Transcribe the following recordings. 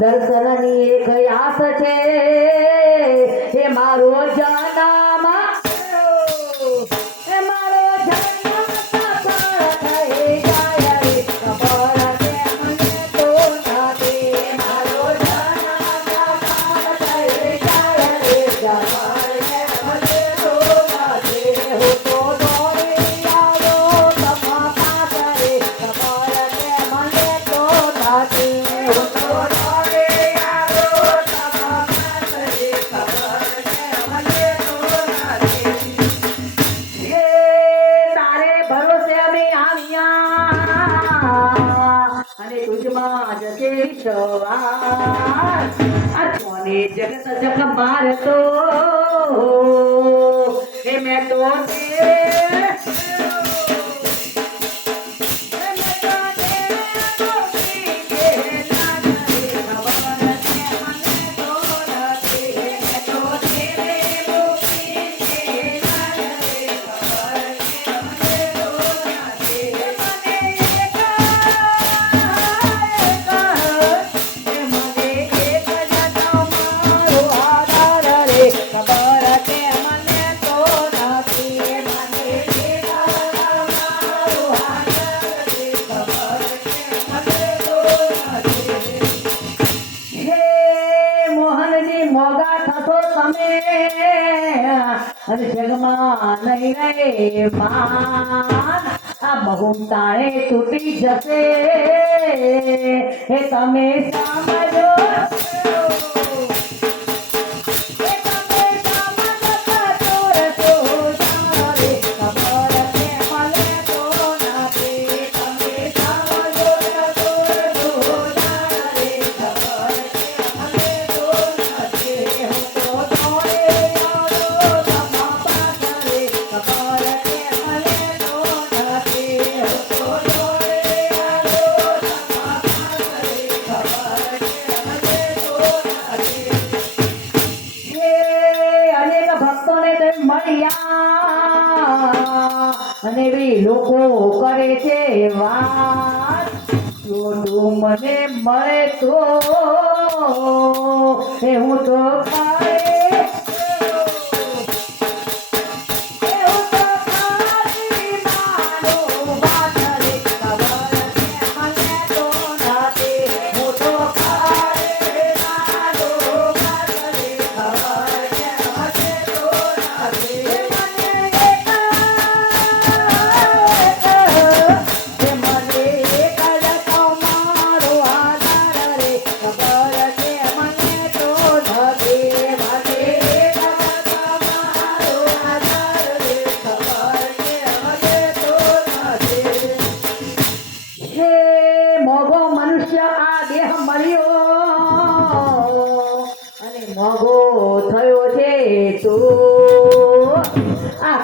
દર્શનની એક આસ છે એ મારો જન્મ એ મારો જન્મ સફળ થઈ જાય રે ખબર છે મને તો નથી મારો જન્મ સફળ થઈ જાય રે ખબર છે મને તો નથી હું તો દોડી આવ્યો તમા પાસે ખબર છે મને તો નથી હું તો જગત જગ મારતો હે મેં તો જગમાં નહીં રે માન આ બહુ તાણે તૂટી જશે હે તમે સમજો અને બી લોકો કરે છે વાત જો તું મને મળે તો હું તો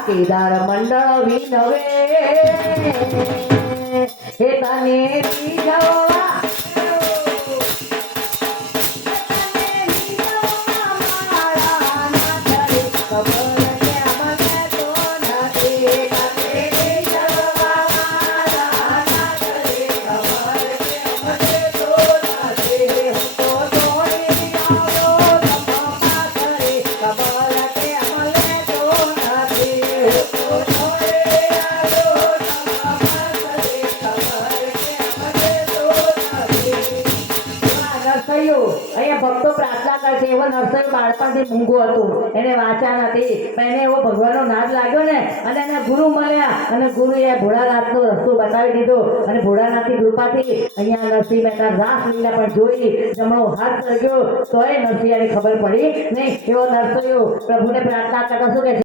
કેદાર મંડળ વિનવે હે તને દીધવા નરસૈયો બાળપણથી મૂંગો હતું, એને વાચા નથી, પણ એને એવો ભગવાનનો નાદ લાગ્યો ને અને એને ગુરુ મળ્યા અને ગુરુએ ભોળાનાથનો રસ્તો બતાવી દીધો અને ભોળાનાથની કૃપાથી અહીંયા નરસિંહ મહેતા રાસલીલા પણ જોઈ, જમણો હાથ ચડ્યો તોય નરસિંહને ખબર પડી નહીં. એવો નરસૈયો પ્રભુને પ્રાર્થના કરતો શું કે